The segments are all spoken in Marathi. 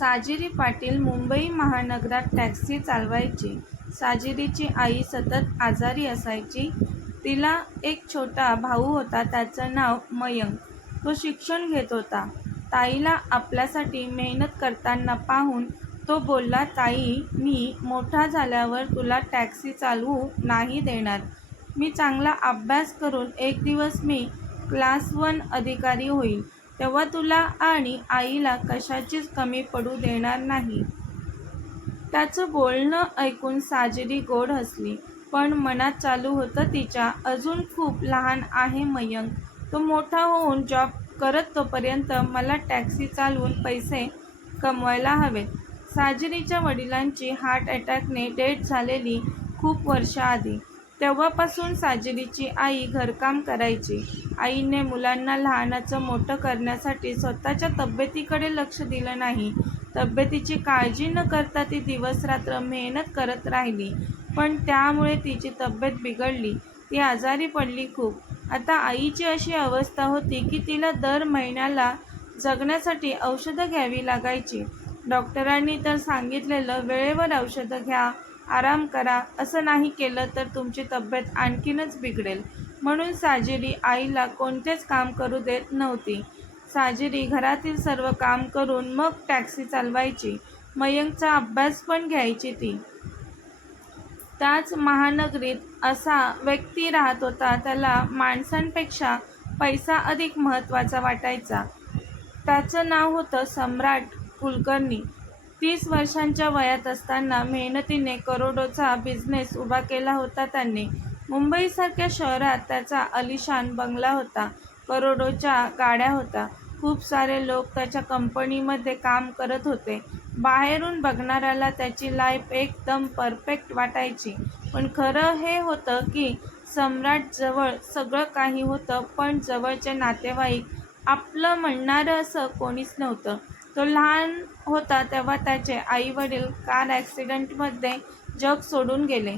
साजिरी पाटील मुंबई महानगरात टॅक्सी चालवायची. साजिरीची आई सतत आजारी असायची. तिला एक छोटा भाऊ होता, त्याचं नाव मयंक. तो शिक्षण घेत होता. ताईला आपल्यासाठी मेहनत करताना पाहून तो बोलला, ताई, मी मोठा झाल्यावर तुला टॅक्सी चालवू नाही देणार. मी चांगला अभ्यास करून एक दिवस मी क्लास 1 अधिकारी होईल, तेव्हा तुला आणि आईला कशाचीच कमी पडू देणार नाही. त्याचं बोलणं ऐकून साजिरी गोड हसली, पण मनात चालू होतं तिच्या, अजून खूप लहान आहे मयंक. तो मोठा होऊन जॉब करत तोपर्यंत मला टॅक्सी चालवून पैसे कमवायला हवेत. साजिरीच्या वडिलांची हार्ट अटॅकने डेथ झालेली खूप वर्षाआधी. तेव्हापासून साजिरीची आई घरकाम करायची. आईने मुलांना लहानाचं मोठं करण्यासाठी स्वतःच्या तब्येतीकडे लक्ष दिलं नाही. तब्येतीची काळजी न करता ती दिवसरात्र मेहनत करत राहिली, पण त्यामुळे तिची तब्येत बिघडली. ती आजारी पडली खूप. आता आईची अशी अवस्था होती की तिला दर महिन्याला जगण्यासाठी औषधं घ्यावी लागायची. डॉक्टरांनी तर सांगितलेलं, वेळेवर औषधं घ्या, आराम करा, असं नाही केलं तर तुमची तब्येत आणखीनच बिघडेल. म्हणून साजिरी आईला कोणतेच काम करू देत नव्हती. साजिरी घरातील सर्व काम करून मग टॅक्सी चालवायची. मयंकचा अभ्यास पण घ्यायची ती. त्याच महानगरीत असा व्यक्ती राहत होता, त्याला माणसांपेक्षा पैसा अधिक महत्त्वाचा वाटायचा. त्याचं नाव होतं सम्राट कुलकर्णी. 30 वर्षांच्या वयात असताना मेहनतीने करोडोचा बिझनेस उभा केला होता त्याने. मुंबईसारख्या शहरात त्याचा आलिशान बंगला होता. करोडोच्या गाड्या होत्या. खूप सारे लोक त्याच्या कंपनीमध्ये काम करत होते. बाहेरून बघणाऱ्याला त्याची लाईफ एकदम परफेक्ट वाटायची. पण खरं हे होतं की सम्राटजवळ सगळं काही होतं, पण जवळचे नातेवाईक, आपलं म्हणणारं असं कोणीच नव्हतं. तो लहान होता तेव्हा त्याचे आई-वडील कार ॲक्सिडेंटमध्ये जग सोडून गेले.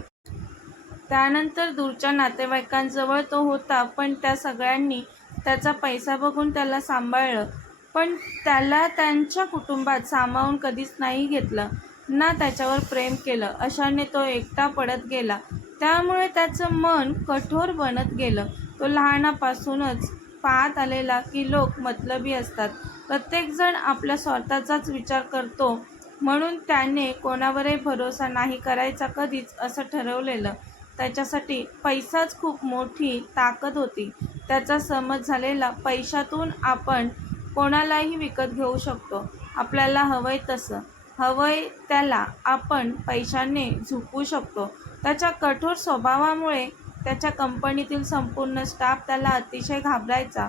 त्यानंतर दूरच्या नातेवाईकांजवळ तो होता, पण त्या सगळ्यांनी त्याचा पैसा बघून त्याला सांभाळलं, पण त्याला त्यांच्या कुटुंबात सामावून कधीच नाही घेतलं, ना त्याच्यावर प्रेम केलं. अशाने तो एकटा पडत गेला. त्यामुळे त्याचं मन कठोर बनत गेलं. तो लहानापासूनच पाहत आलेला की लोक मतलबी असतात. प्रत्येकजण आपल्या स्वार्थाचाच विचार करतो, म्हणून त्याने कोणावरही भरोसा नाही करायचा कधीच, असं ठरवलेलं. त्याच्यासाठी पैसाच खूप मोठी ताकद होती. त्याचा समज झालेला, पैशातून आपण कोणालाही विकत घेऊ शकतो. आपल्याला हवंय तसं, हवंय त्याला आपण पैशाने झुकवू शकतो. त्याच्या कठोर स्वभावामुळे त्याच्या कंपनीतील संपूर्ण स्टाफ त्याला अतिशय घाबरायचा.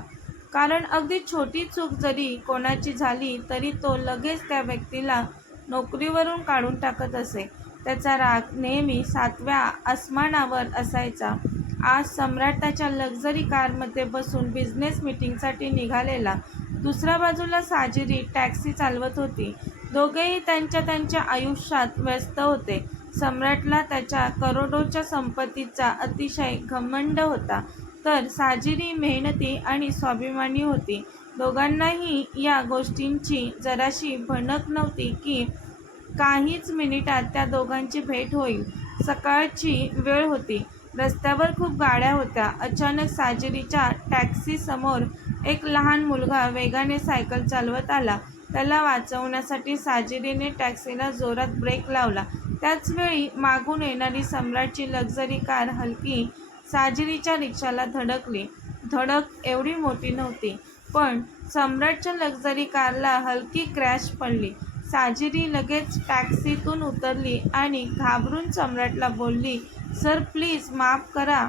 कारण अगदी छोटी चूक जरी कोणाची झाली तरी तो लगेच त्या व्यक्तीला नोकरीवरून काढून टाकत असे. त्याचा राग नेहमी 7व्या आसमानावर असायचा. आज सम्राट त्याच्या लक्झरी कारमध्ये बसून बिझनेस मीटिंगसाठी निघालेला. दुसऱ्या बाजूला साजिरी टॅक्सी चालवत होती. दोघेही त्यांच्या त्यांच्या आयुष्यात व्यस्त होते. सम्राटला त्याच्या करोडोच्या संपत्तीचा अतिशय घमंड होता, तर साजिरी मेहनती आणि स्वाभिमानी होती. दोघांनाही या गोष्टींची जराशी भनक नव्हती की काहीच मिनिटात त्या दोघांची भेट होईल. सकाळची वेळ होती. रस्त्यावर खूप गाड्या होत्या. अचानक साजिरीच्या टॅक्सीसमोर एक लहान मुलगा वेगाने सायकल चालवत आला. त्याला वाचवण्यासाठी साजिरीने टॅक्सीला जोरात ब्रेक लावला. त्याचवेळी मागून येणारी सम्राटची लक्झरी कार हलकी साजिरीच्या रिक्षाला धडकली. धडक एवढी मोठी नव्हती, पण सम्राटच्या लक्झरी कारला हलकी क्रॅश पडली. साजिरी लगेच टॅक्सीतून उतरली आणि घाबरून सम्राटला बोलली, सर, प्लीज माफ करा,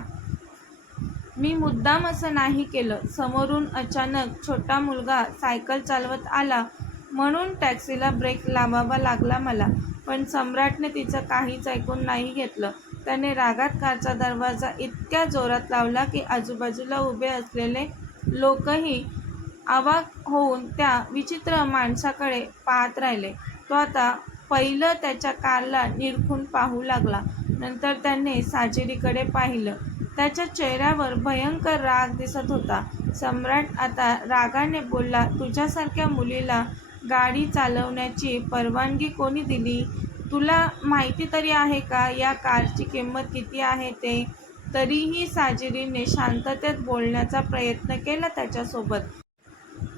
मी मुद्दाम असं नाही केलं. समोरून अचानक छोटा मुलगा सायकल चालवत आला, म्हणून टॅक्सीला ब्रेक लावावा लागला मला. पण सम्राटने तिचं काहीच ऐकून नाही घेतलं. त्याने रागात कारचा दरवाजा इतक्या जोरात लावला की आजूबाजूला उभे असलेले लोकही अवाक होऊन त्या विचित्र माणसाकडे पाहत राहिले. तो आता पहिलं त्याच्या कारला निरखून पाहू लागला. नंतर त्याने साजिरीकडे पाहिलं. त्याच्या चेहऱ्यावर भयंकर राग दिसत होता. सम्राट आता रागाने बोलला, तुझ्यासारख्या मुलीला गाडी चालवण्याची परवानगी कोणी दिली? तुला माहिती तरी आहे का या कारची किंमत किती आहे ते? तरीही साजिरीने शांततेत बोलण्याचा प्रयत्न केला त्याच्यासोबत.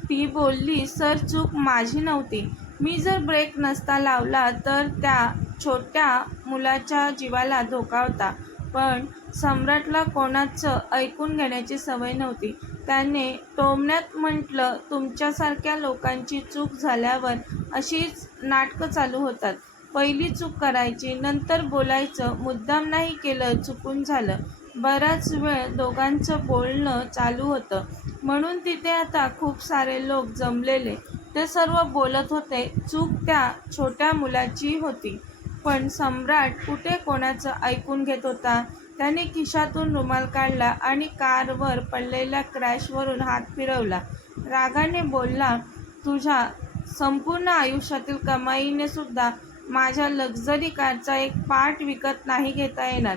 ती बोलली, सर चूक माझी नव्हती. मी जर ब्रेक नसता लावला तर त्या छोट्या मुलाच्या जीवाला धोका होता. पण सम्राटला कोणाचं ऐकून घेण्याची सवय नव्हती. त्याने टोमण्यात म्हटलं, तुमच्यासारख्या लोकांची चूक झाल्यावर अशीच नाटकं चालू होतात. पहिली चूक करायची, नंतर बोलायचं. मुद्दाम नाही केलं, चुकून झालं. बराच वेळ दोघांचं बोलणं चालू होतं. म्हणून तिथे आता खूप सारे लोक जमलेले. ते सर्व बोलत होते. चूक त्या छोट्या मुलाची होती. पण सम्राट कुठे कोणाचं ऐकून घेत होता? त्याने खिशातून रुमाल काढला आणि कारवर पडलेल्या क्रॅशवरून हात फिरवला. रागाने बोलला, तुझ्या संपूर्ण आयुष्यातील कमाईने सुद्धा माझ्या लक्झरी कारचा एक पार्ट विकत नाही घेता येणार.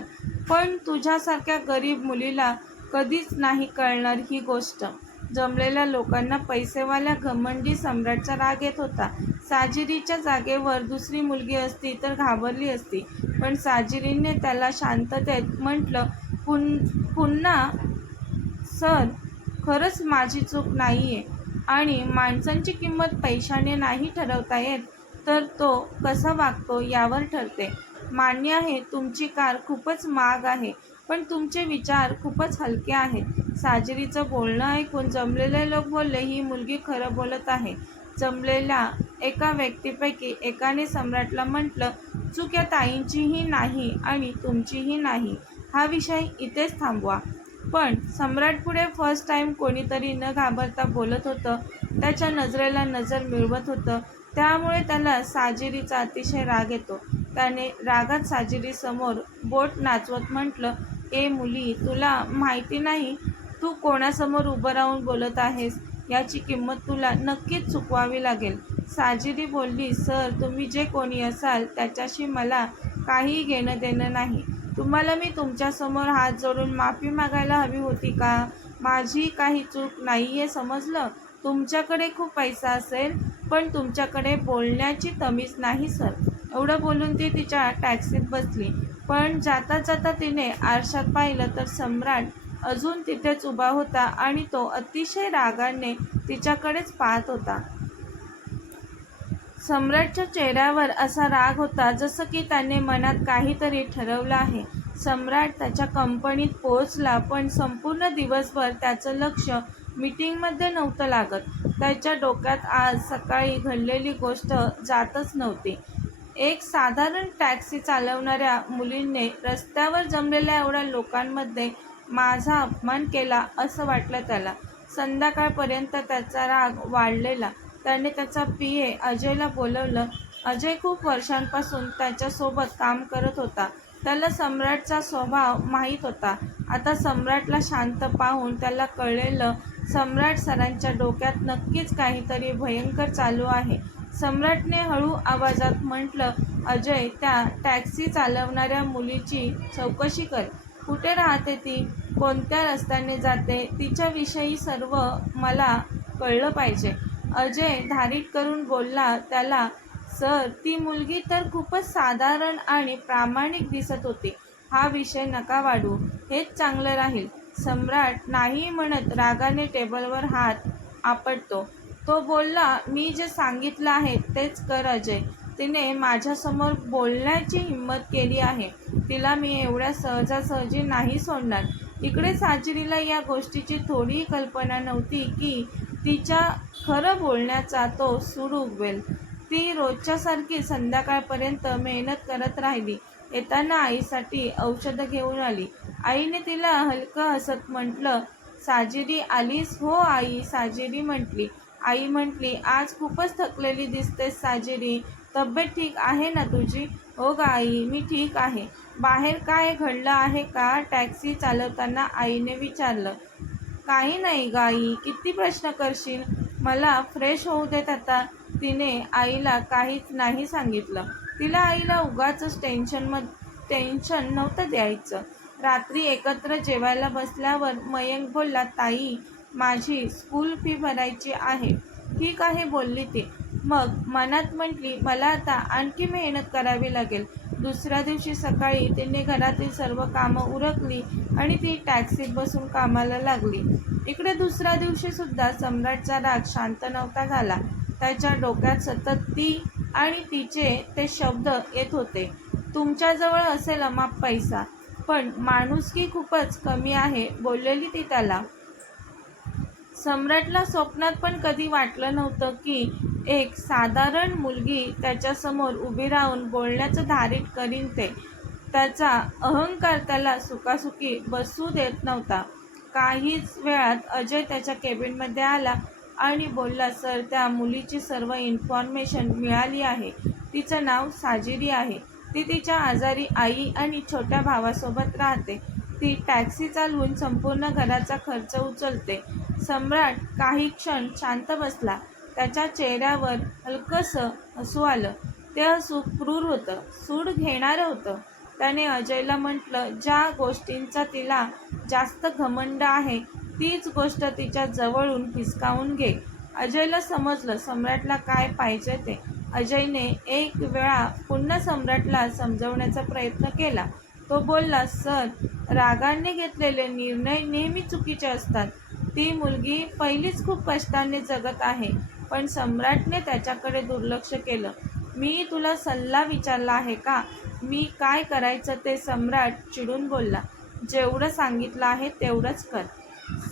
पण तुझ्यासारख्या गरीब मुलीला कधीच नाही कळणार ही गोष्ट. जमलेल्या लोकांना पैसेवाल्या घमंडी सम्राटचा राग येत होता. साजिरीच्या जागेवर दुसरी मुलगी असती तर घाबरली असती. पण साजिरीने त्याला शांततेत म्हटलं, पुन्हा सर, खरंच माझी चूक नाहीये आणि माणसांची किंमत पैशाने नाही ठरवता येत, तर तो कसा वागतो यावर ठरते. मान्य आहे तुमची कार खूपच महाग आहे, पण तुमचे विचार खूपच हलके आहेत. साजिरीचं बोलणं ऐकून जमलेले लोक बोलले, ही मुलगी खरं बोलत आहे. जमलेल्या एका व्यक्तीपैकी एकाने सम्राटला म्हटलं, चूक या ताईंचीही नाही आणि तुमचीही नाही. हा विषय इथेच थांबवा. पण सम्राटपुढे फर्स्ट टाईम कोणीतरी न घाबरता बोलत होतं. त्याच्या नजरेला नजर मिळवत होतं. त्यामुळे त्याला साजिरीचा अतिशय राग येतो. त्याने रागात साजिरीसमोर बोट नाचवत म्हटलं, ए मुली, तुला माहिती नाही तू कोणासमोर उभं राहून बोलत आहेस? याची किंमत तुला नक्कीच चुकवावी लागेल. साजिरी बोलली, सर, तुम्ही जे कोणी असाल त्याच्याशी मला काही घेणं देणं नाही. तुम्हाला मी तुमच्यासमोर हात जोडून माफी मागायला हवी होती का? माझी काही चूक नाहीये, समजलं? तुमच्याकडे खूप पैसा असेल, पण तुमच्याकडे बोलण्याची तमीज नाही सर. एवढं बोलून ती तिच्या टॅक्सीत बसली. पण जाता जाता तिने आरशात पाहिलं तर सम्राट अजून तिथेच उभा होता आणि तो अतिशय रागाने तिच्याकडेच पाहत होता. सम्राटच्या चेहऱ्यावर असा राग होता जसं की त्याने मनात काहीतरी ठरवलं आहे. सम्राट त्याच्या कंपनीत पोहोचला, पण संपूर्ण दिवसभर त्याचं लक्ष मीटिंगमध्ये नव्हतं लागत. त्याच्या डोक्यात आज सकाळी घडलेली गोष्ट जातच नव्हती. एक साधारण टॅक्सी चालवणाऱ्या मुलीने रस्त्यावर जमलेल्या एवढ्या लोकांमध्ये माझा अपमान केला असं वाटलं त्याला. संध्याकाळपर्यंत त्याचा राग वाढलेला. त्याने त्याचा पीए अजयला बोलवलं. अजय खूप वर्षांपासून त्याच्यासोबत काम करत होता. त्याला सम्राटचा स्वभाव माहीत होता. आता सम्राटला शांत पाहून त्याला कळलेलं, सम्राट सरांच्या डोक्यात नक्कीच काहीतरी भयंकर चालू आहे. सम्राटने हळू आवाजात म्हटलं, अजय, त्या टॅक्सी चालवणाऱ्या मुलीची चौकशी कर. कुठे राहते ती? कोणत्या रस्त्याने जाते? तिच्याविषयी सर्व मला कळलं पाहिजे. अजय धारीट करून बोलला त्याला, सर, ती मुलगी तर खूपच साधारण आणि प्रामाणिक दिसत होती. हा विषय नका वाढवू, हेच चांगलं राहील. सम्राट नाही म्हणत रागाने टेबलवर हात आपटतो. तो बोलला, मी जे सांगितलं आहे तेच कर अजय. तिने माझ्यासमोर बोलण्याची हिंमत केली आहे. तिला मी एवढ्या सहजासहजी नाही सोडणार. इकडे साजिरीला या गोष्टीची थोडीही कल्पना नव्हती की तिच्या खरं बोलण्याचा तो सूर उगवेल. ती रोजच्यासारखी संध्याकाळपर्यंत मेहनत करत राहिली. येताना आईसाठी औषधं घेऊन आली. आईने तिला हलकं हसत म्हटलं, साजिरी आलीस? हो आई, साजिरी म्हटली. आई म्हटली, आज खूपच थकलेली दिसतेस साजिरी. तब्येत ठीक आहे ना तुझी? हो ग आई, मी ठीक आहे. बाहेर काय घडलं आहे का? टॅक्सी चालवताना आईने विचारलं. काही नाही ग आई, किती प्रश्न करशील. मला फ्रेश होऊ देत आता. तिने आईला काहीच नाही सांगितलं. तिला आईला उगाचच टेन्शन नव्हतं द्यायचं. रात्री एकत्र जेवायला बसल्यावर मयंक बोलला, ताई, माझी स्कूल फी भरायची आहे. ठीक आहे बोलली ती. मग मनात म्हटली, मला आता आणखी मेहनत करावी लागेल. दुसऱ्या दिवशी सकाळी तिने घरातील सर्व कामं उरकली आणि ती टॅक्सीत बसून कामाला लागली. इकडे दुसऱ्या दिवशी सुद्धा सम्राटचा राग शांत नव्हता झाला. त्याच्या डोक्यात सतत ती आणि तिचे ते शब्द येत होते. तुमच्याजवळ असेल अमाप पैसा, पण माणुसकी खूपच कमी आहे, बोललेली ती त्याला. सम्राटला स्वप्नात पण कधी वाटलं नव्हतं की एक साधारण मुलगी त्याच्यासमोर उभी राहून बोलण्याचं धारीत करीन ते. त्याचा अहंकार त्याला सुखासुखी बसू देत नव्हता. काहीच वेळात अजय त्याच्या केबिनमध्ये आला आणि बोलला, सर, त्या मुलीची सर्व इन्फॉर्मेशन मिळाली आहे. तिचं नाव साजिरी आहे. ती तिच्या आजारी आई आणि छोट्या भावासोबत राहते. ती टॅक्सी चालवून संपूर्ण घराचा खर्च उचलते. सम्राट काही क्षण शांत बसला. त्याच्या चेहऱ्यावर हलकंसं हसू आलं. ते हसू क्रूर होतं, सूड घेणारं होतं. त्याने अजयला म्हटलं, ज्या गोष्टींचा तिला जास्त घमंड आहे तीच गोष्ट तिच्या जवळून हिसकावून घे. अजयला समजलं सम्राटला काय पाहिजे ते. अजयने एक वेळा पुन्हा सम्राटला समजवण्याचा प्रयत्न केला. तो बोलला, सर, रागाने घेतलेले निर्णय नेहमी चुकीचे असतात. ती मुलगी पहिलीच खूप कष्टाने जगत आहे. पण सम्राटने त्याच्याकडे दुर्लक्ष केलं. मी तुला सल्ला विचारला आहे का? मी काय करायचं ते? सम्राट चिडून बोलला. जेवढं सांगितलं आहे तेवढंच कर.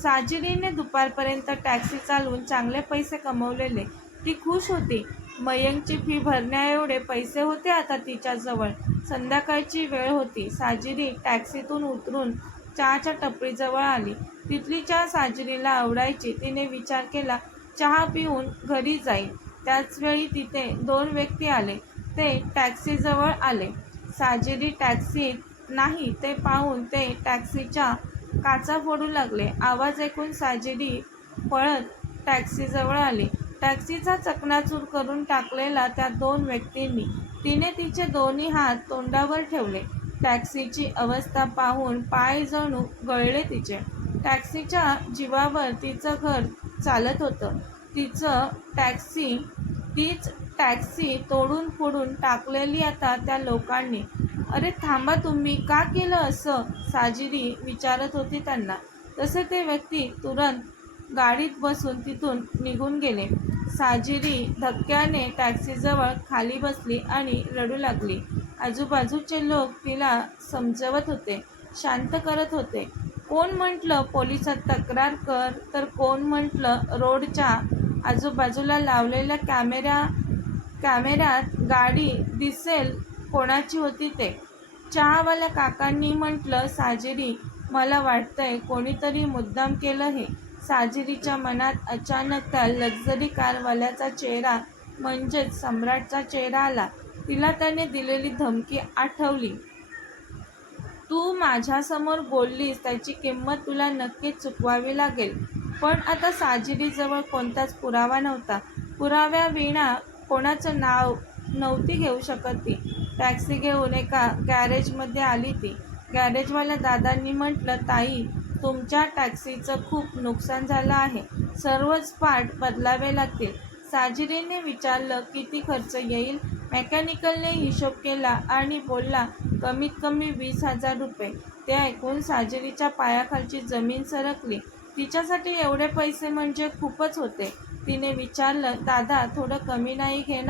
साजिरीने दुपारपर्यंत टॅक्सी चालवून चांगले पैसे कमवलेले. ती खुश होती. मयंकची फी भरण्याएवढे पैसे होते आता तिच्याजवळ. संध्याकाळची वेळ होती. साजिरी टॅक्सीतून उतरून चहाच्या टपरीजवळ आली. तिथली चहा साजिरीला आवडायची. तिने विचार केला, चहा पिऊन घरी जाईल. त्याचवेळी तिथे 2 व्यक्ती आले. ते टॅक्सीजवळ आले. साजिरी टॅक्सीत नाही ते पाहून ते टॅक्सीच्या काचा फोडू लागले. आवाज ऐकून साजिरी पळत टॅक्सीजवळ आली. टॅक्सीचा चकनाचूर करून टाकलेला त्या 2 व्यक्तींनी. तिने तिचे दोन्ही हात तोंडावर ठेवले. टॅक्सीची अवस्था पाहून पाय जणू गळले तिचे. टॅक्सीच्या जीवावर तिचं घर चालत होतं. तीच टॅक्सी तोडून फोडून टाकलेली आता त्या लोकांनी. अरे थांबा, तुम्ही का केलं असं? साजिरी विचारत होती त्यांना. तसे ते व्यक्ती तुरंत गाडीत बसून तिथून निघून गेले. साजिरी धक्क्याने टॅक्सीजवळ खाली बसली आणि रडू लागली. आजूबाजूचे लोक तिला समजवत होते, शांत करत होते. कोण म्हटलं पोलिसात तक्रार कर, तर कोण म्हटलं रोडच्या आजूबाजूला लावलेल्या कॅमेऱ्यात गाडी दिसेल कोणाची होती ते. चहावाल्या काकांनी म्हटलं, साजिरी, मला वाटतंय कोणीतरी मुद्दाम केलं हे. साजिरीच्या मनात अचानक त्या लक्झरी कारवाल्याचा चेहरा म्हणजेच सम्राटचा चेहरा आला. तिला त्याने दिलेली धमकी आठवली. तू माझ्यासमोर बोललीस त्याची किंमत तुला नक्कीच चुकवावी लागेल. पण आता साजिरीजवळ कोणताच पुरावा नव्हता. पुराव्याविना कोणाचं नाव नव्हती घेऊ शकत ती. टॅक्सी घेऊन एका गॅरेजमध्ये आली ती. गॅरेजवाल्या दादांनी म्हटलं, ताई, तुमच्या टॅक्सीचं खूप नुकसान झालं आहे. सर्वच पार्ट बदलावे लागतील. साजिरीने विचारलं, किती खर्च येईल? मेकॅनिकलने हिशोब केला आणि बोलला, कमीत कमी 20,000 रुपये. ते ऐकून साजिरीच्या पायाखालची जमीन सरकली. तिच्यासाठी एवढे पैसे म्हणजे खूपच होते. तिने विचारलं, दादा, थोडं कमी नाही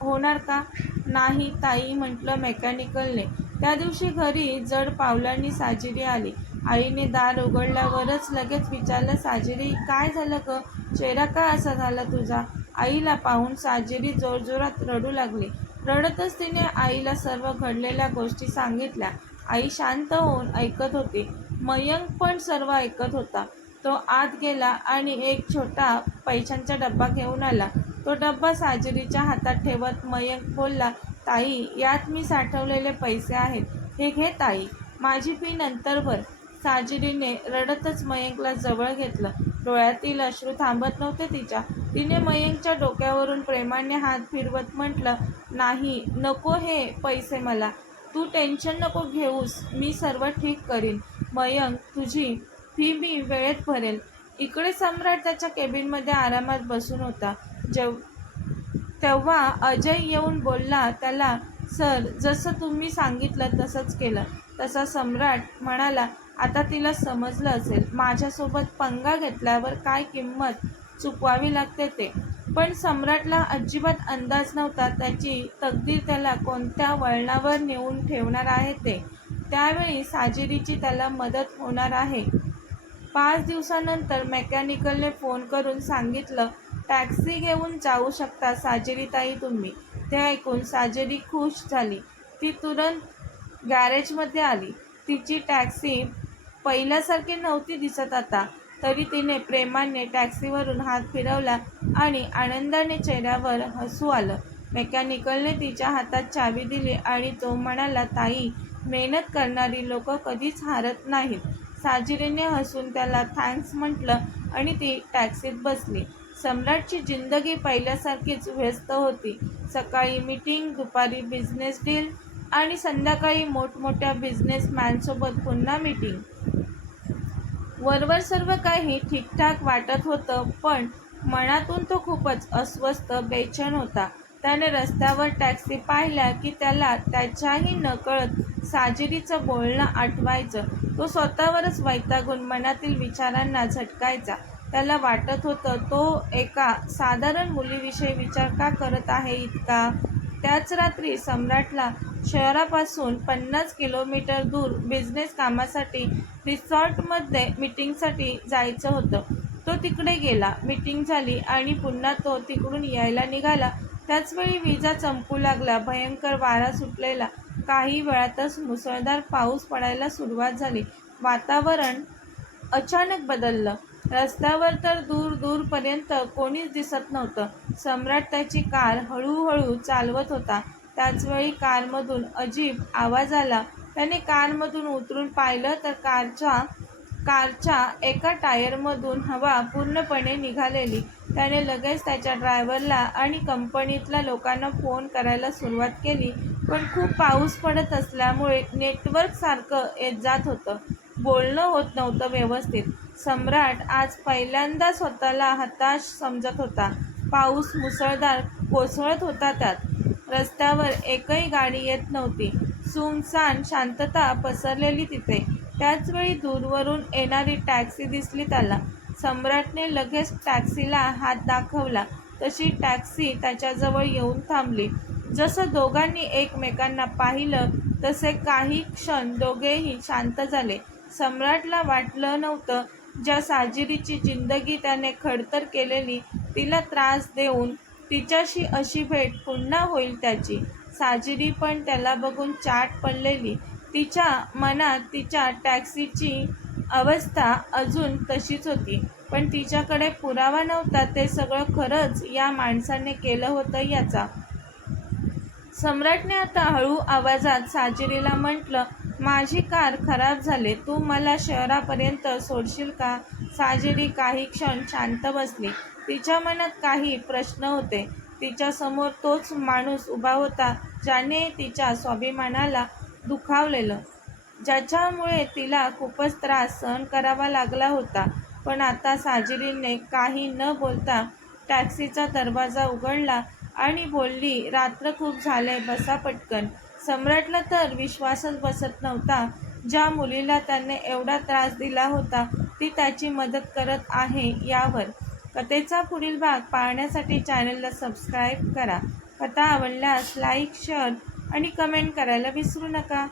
होणार का? नाही ताई, म्हटलं मेकॅनिकलने. त्या दिवशी घरी जड पावलांनी साजिरी आली. आईने दार उघडल्यावरच लगेच विचारलं, साजिरी, काय झालं ग? चेहरा का असा झाला तुझा? आईला पाहून साजिरी जोरजोरात रडू लागली. रडतच तिने आईला सर्व घडलेल्या गोष्टी सांगितल्या. आई शांत होऊन ऐकत होती. मयंक पण सर्व ऐकत होता. तो आत गेला आणि एक छोटा पैशांचा डब्बा घेऊन आला. तो डब्बा साजिरीच्या हातात ठेवत मयंक बोलला, ताई, यात मी साठवलेले पैसे आहेत. हे घे ताई, माझी फी नंतर भर. साजिरीने रडतच मयंकला जवळ घेतलं. डोळ्यातील अश्रू थांबत नव्हते तिच्या. तिने मयंकच्या डोक्यावरून प्रेमाने हात फिरवत म्हटलं, नाही, नको हे पैसे मला. तू टेन्शन नको घेऊस, मी सर्व ठीक करीन. मयंक, तुझी फी मी वेळेत भरेल. इकडे सम्राट त्याच्या केबिनमध्ये आरामात बसून होता. तेव्हा अजय येऊन बोलला त्याला, सर जसं तुम्ही सांगितलं तसंच केलं. तसा सम्राट म्हणाला, आता तिला समजलं असेल माझ्यासोबत पंगा घेतल्यावर काय किंमत चुकवावी लागते ते. पण सम्राटला अजिबात अंदाज नव्हता त्याची तकदीर त्याला कोणत्या वळणावर नेऊन ठेवणार आहे ते. त्यावेळी साजिरीची त्याला मदत होणार आहे. 5 दिवसानंतर मेकॅनिकलने फोन करून सांगितलं, टॅक्सी घेऊन जाऊ शकता साजिरीताई तुम्ही. ते ऐकून साजिरी खुश झाली. ती तुरंत गॅरेजमध्ये आली. तिची टॅक्सी पहिल्यासारखी नव्हती दिसत आता. तरी तिने प्रेमाने टॅक्सीवरून हात फिरवला आणि आनंदाने चेहऱ्यावर हसू आलं. मेकॅनिकलने तिच्या हातात चावी दिली आणि तो म्हणाला, ताई, मेहनत करणारी लोकं कधीच हारत नाहीत. साजिरीने हसून त्याला थँक्स म्हटलं आणि ती टॅक्सीत बसली. सम्राटची जिंदगी पहिल्यासारखीच व्यस्त होती. सकाळी मीटिंग, दुपारी बिझनेस डील आणि संध्याकाळी मोठमोठ्या बिझनेसमॅनसोबत पुन्हा मीटिंग. वरवर सर्व काही ठीकठाक वाटत होतं, पण मनातून तो खूपच अस्वस्थ, बेचैन होता. त्याने रस्त्यावर टॅक्सी पाहिल्या की त्याला त्याच्याही नकळत साजिरीचं बोलणं आठवायचं. तो स्वतःवरच वैतागून मनातील विचारांना झटकायचा. त्याला वाटत होतं, तो एका साधारण मुलीविषयी विचार का करत आहे इतका? त्याच रात्री सम्राटला शहरापासून 50 किलोमीटर दूर बिझनेस कामासाठी रिसॉर्टमध्ये मीटिंगसाठी जायचं होतं. तो तिकडे गेला. मीटिंग झाली आणि पुन्हा तो तिकडून यायला निघाला. त्याचवेळी विजा चमकू लागल्या. भयंकर वारा सुटलेला. काही वेळातच मुसळधार पाऊस पडायला सुरुवात झाली. वातावरण अचानक बदललं. रस्त्यावर तर दूर दूरपर्यंत कोणीच दिसत नव्हतं. सम्राट त्याची कार हळूहळू चालवत होता. त्याचवेळी कारमधून अजीब आवाज आला. त्याने कारमधून उतरून पाहिलं तर कारच्या एका टायरमधून हवा पूर्णपणे निघालेली. त्याने लगेच त्याच्या ड्रायव्हरला आणि कंपनीतल्या लोकांना फोन करायला सुरुवात केली. पण खूप पाऊस पडत असल्यामुळे नेटवर्क सारखं येत जात होतं. बोलणं होत नव्हतं व्यवस्थित. सम्राट आज पहिल्यांदा स्वतःला हताश समजत होता. पाऊस मुसळधार कोसळत होता त्यात. रस्त्यावर एकही गाडी येत नव्हती. सुमसान शांतता पसरलेली तिथे. त्याचवेळी दूरवरून येणारी टॅक्सी दिसली त्याला. सम्राटने लगेच टॅक्सीला हात दाखवला. तशी टॅक्सी त्याच्याजवळ येऊन थांबली. जसं दोघांनी एकमेकांना पाहिलं तसे काही क्षण दोघेही शांत झाले. सम्राटला वाटलं नव्हतं, ज्या साजिरीची जिंदगी त्याने खडतर केलेली, तिला त्रास देऊन तिच्याशी अशी भेट पुन्हा होईल त्याची. साजिरी पण त्याला बघून चाट पडलेली. तिच्या मनात तिच्या टॅक्सीची अवस्था अजून तशीच होती. पण तिच्याकडे पुरावा नव्हता ते सगळं खरंच या माणसाने केलं होतं याचा. सम्राटने आता हळू आवाजात साजिरीला म्हटलं, माझी कार खराब झाली. तू मला शहरापर्यंत सोडशील का? साजिरी काही क्षण शांत बसली. तिच्या मनात काही प्रश्न होते. तिच्यासमोर तोच माणूस उभा होता ज्याने तिच्या स्वाभिमानाला दुखावलेलं, ज्याच्यामुळे तिला खूपच त्रास सहन करावा लागला होता. पण आता साजिरीने काही न बोलता टॅक्सीचा दरवाजा उघडला आणि बोलली, रात्र खूप झाले, बसा पटकन. सम्राटला तर विश्वासच बसत नव्हता. ज्या मुलीला त्याने एवढा त्रास दिला होता ती त्याची मदत करत आहे यावर. कथेचा पुढील भाग पाहण्यासाठी चॅनलला सबस्क्राईब करा. कथा आवडल्यास लाईक, शेअर आणि कमेंट करायला विसरू नका.